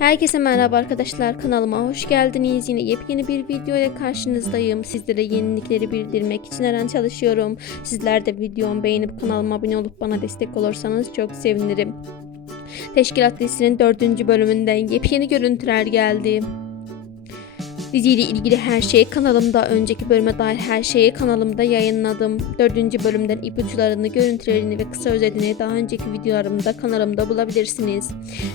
Herkese merhaba arkadaşlar kanalıma hoş geldiniz. Yine yepyeni bir video ile karşınızdayım. Sizlere yenilikleri bildirmek için her an çalışıyorum. Sizler de videomu beğenip kanalıma abone olup bana destek olursanız çok sevinirim. Teşkilat dizisinin 4. bölümünden yepyeni görüntüler geldi. Diziyle ilgili her şeyi kanalımda, önceki bölüme dair her şeyi kanalımda yayınladım. 4. bölümden ipuçlarını, görüntülerini ve kısa özetini daha önceki videolarımda kanalımda bulabilirsiniz.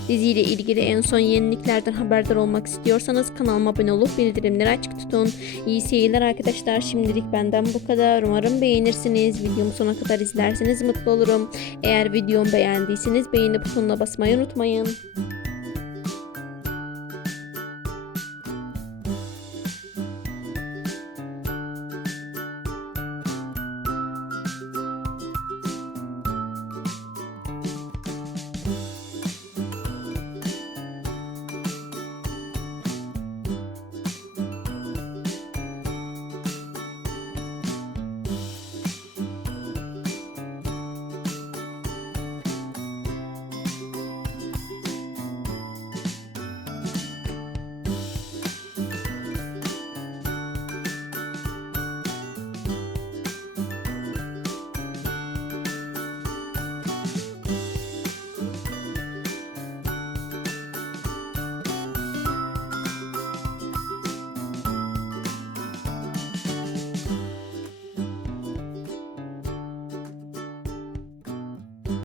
Diziyle ilgili en son yeniliklerden haberdar olmak istiyorsanız kanalıma abone olup bildirimleri açık tutun. İyi seyirler arkadaşlar. Şimdilik benden bu kadar. Umarım beğenirsiniz. Videomu sona kadar izlerseniz mutlu olurum. Eğer videomu beğendiyseniz beğeni butonuna basmayı unutmayın.